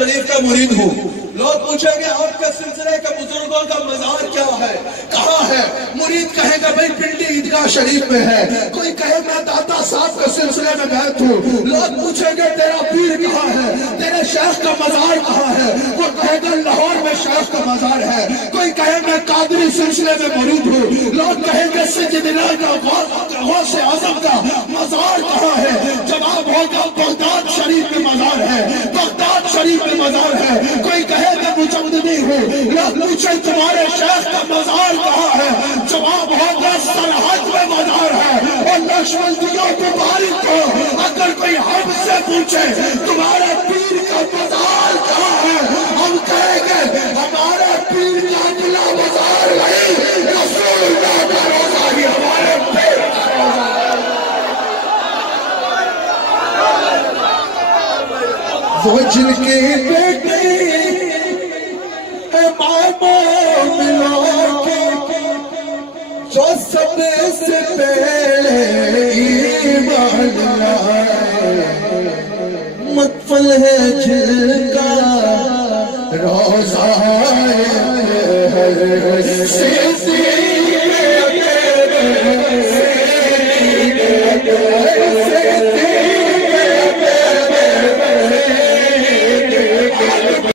شریف کا مرید ہوں. لوگ پوچھیں گے آپ کے سلسلے کے بزرگوں کا مزار کیا ہے, کہاں ہے؟ مرید کہے گا بھائی پنڈی عیدگاہ شریف میں ہے. کوئی کہے میں داتا صاحب کے سلسلے میں بیعت ہوں. لوگ پوچھیں گے تیرا پیر کہاں ہے, تیرے شیخ کا مزار کہاں ہے؟ وہ کہے گا لاہور میں شیخ کا مزار ہے. کوئی کہے میں قادری سلسلے میں مرید ہوں. لوگ کہیں گے سیدنا غوث اعظم کا مزار کہاں ہے؟ جواب ہوگا بغداد شریف میں مزار ہے, بغداد شریف میں مزار ہے. کوئی کہے میں مجددی ہوں. لوگ پوچھیں تمہارے شیخ کا مزار کہاں ہے؟ جواب ہوگا سرحد میں مزار ہے. اور نقشبندیوں مبارک کو اگر کوئی ہم سے پوچھے تمہارے پیر کا مزار کہاں ہے, ہم کہیں گے ہمارے پیر کا اپنا مزار نہیں, رسول اللہ کا روزہ ہی ہمارے پیر کا روزہ ہے. وہ جن کی بیٹی ہے ماں ملا کے, جو سب سے پہلے ایمان لائے, مقفل ہے جن کا روزہ ہے.